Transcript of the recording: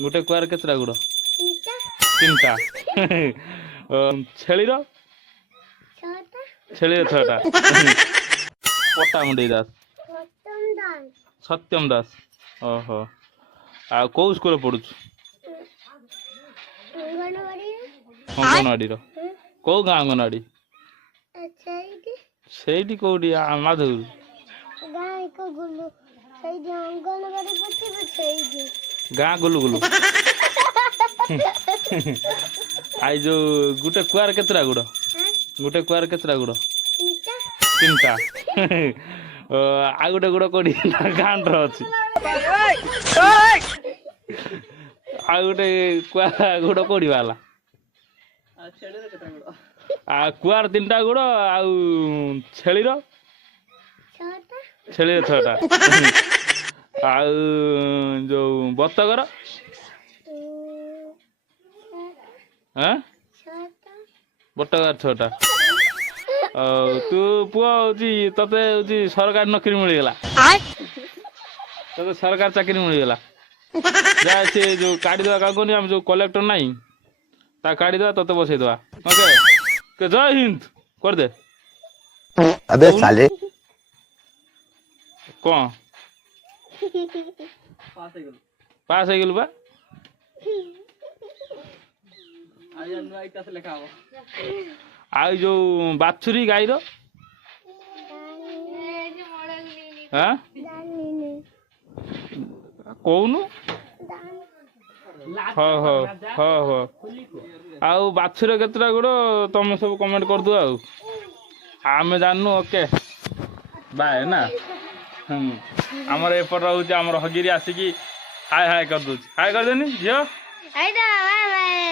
गोटे कुआर केतरा गुड़ তিনটা 3टा छेलीर ছটা छेली 6टा पट्टा मुंडे दास প্রথম দান सत्यम दास ओहो आ कौ स्कूल पढ़ु অঙ্গনবাড়ি अंगनवाड़ी कौ गाँ अंगनवाड़ी সেইটি ସେଇଠି କୋଉଠି ମାଧୁର ଗାଁ ଏକ ଗୁଲୁ ସେଇଠି ଅଙ୍ଗନବାଡି ପଛକୁ ସେଇଠି ଗାଁ ଗୁଲୁ ଗୁଲୁ ଆଇ ଯୋଉ ଗୋଟେ କୁଆର କେତେଟା ଗୁଡ ଗୋଟେ କୁଆର କେତେଟା ଗୁଡ তিনটা 3ଟା ଆଉ ଗୋଟେ ଗୁଡ କୋଉଠି ଗାଁର ଅଛି ଆଉ ଗୋଟେ କୁଆର ଗୁଡ କୋଉଠି ବାହାରିଲା ଆଉ କୁଆର 3ଟା ଗୁଡ ଆଉ ଛେଳିର ছটা ଛେଳିର 6ଟା ଆଉ ଯୋଉ ବତକର ହଁ ছটা ବତକର 6ଟା ତୁ ପୁଅ ହଉଛି ତତେ ହଉଛି ସରକାରୀ ନୌକରି ମିଳିଗଲା ତତେ ସରକାର ଚାକିରି ମିଳିଗଲା ଯା ସେ ଯୋଉ କାଢିଦବା କାହାକୁ କହନି ଆମେ ଯୋଉ କଲେକ୍ଟର ନାହିଁ ତା କାଢିଦବା ତତେ ବସେଇଦବା ଓକେ ଜୟ ହିନ୍ଦ କରିଦେ अबे साले କଣ ପାସ୍ ହେଇଗଲୁ ବା ଆଉ ଯୋଉ ବାଛୁରୀ ଗାଈର ହଁ କହୁନୁ ହଉ ହଉ ହଉ ହଉ ଆଉ ବାଛୁରୀର କେତେଟା ଗୁଡ ତମେ ସବୁ କମେଣ୍ଟ କରିଦବ ଆଉ ଆମେ ଜାଣିନୁ ଓକେ ବାଏ ନା ଆମର ଏପଟ ରହୁଛି ଆମର ହଗିରି ଆସିକି ହାय ହାय କରିଦଉଛି ହାय କରିଦେନି ଝିଅ ଆଇଦା ବାଏ ବାଏ